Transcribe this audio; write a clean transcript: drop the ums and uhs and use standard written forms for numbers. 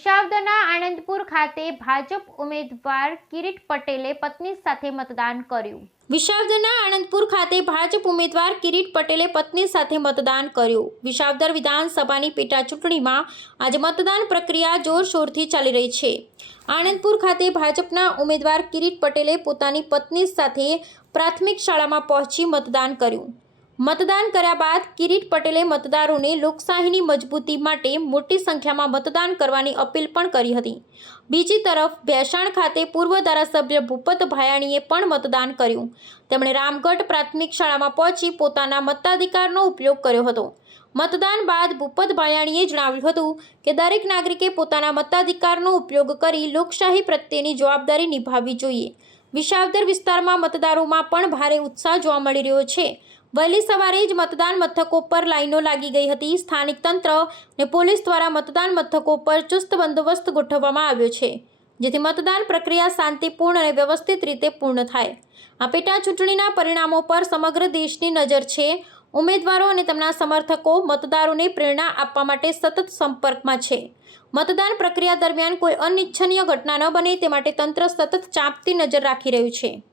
વિસાવદરના આનંદપુર ખાતે ભાજપ ઉમેદવાર કિરીટ પટેલે પત્ની સાથે મતદાન કર્યું। વિસાવદરના આનંદપુર ખાતે ભાજપ ઉમેદવાર કિરીટ પટેલે પત્ની સાથે મતદાન કર્યું। વિસાવદર વિધાનસભાની પેટા ચૂંટણીમાં આજે મતદાન પ્રક્રિયા જોરશોરથી ચાલી રહી છે। આનંદપુર ખાતે ભાજપના ઉમેદવાર કિરીટ પટેલે પોતાની પત્ની સાથે પ્રાથમિક શાળામાં પહોંચી મતદાન કર્યું। મતદાન કર્યા બાદ કિરીટ પટેલે મતદારોને લોકશાહીની મજબૂતી માટે મોટી સંખ્યામાં મતદાન કરવાની અપીલ પણ કરી હતી। બીજી તરફ ભેંસાણ ખાતે પૂર્વ ધારાસભ્ય ભૂપત ભાયાણીએ પણ મતદાન કર્યું। તેમણે રામગઢ પ્રાથમિક શાળામાં પહોંચી પોતાના મતાધિકારનો ઉપયોગ કર્યો હતો। મતદાન બાદ ભૂપત ભાયાણીએ જણાવ્યું હતું કે દરેક નાગરિકે પોતાના મતાધિકારનો ઉપયોગ કરી લોકશાહી પ્રત્યેની જવાબદારી નિભાવવી જોઈએ। વિસાવદર વિસ્તારમાં મતદારોમાં પણ ભારે ઉત્સાહ જોવા મળી રહ્યો છે। વહેલી સવારે જ મતદાન મથકો પર લાઈનો લાગી ગઈ હતી। સ્થાનિક તંત્ર અને પોલીસ દ્વારા મતદાન મથકો પર ચુસ્ત બંદોબસ્ત ગોઠવવામાં આવ્યો છે, જેથી મતદાન પ્રક્રિયા શાંતિપૂર્ણ અને વ્યવસ્થિત રીતે પૂર્ણ થાય। આ પેટા ચૂંટણીના પરિણામો પર સમગ્ર દેશની નજર છે। ઉમેદવારો અને તેમના સમર્થકો મતદારોને પ્રેરણા આપવા માટે સતત સંપર્કમાં છે। મતદાન પ્રક્રિયા દરમિયાન કોઈ અનિચ્છનીય ઘટના ન બને તે માટે તંત્ર સતત ચાંપતી નજર રાખી રહ્યું છે।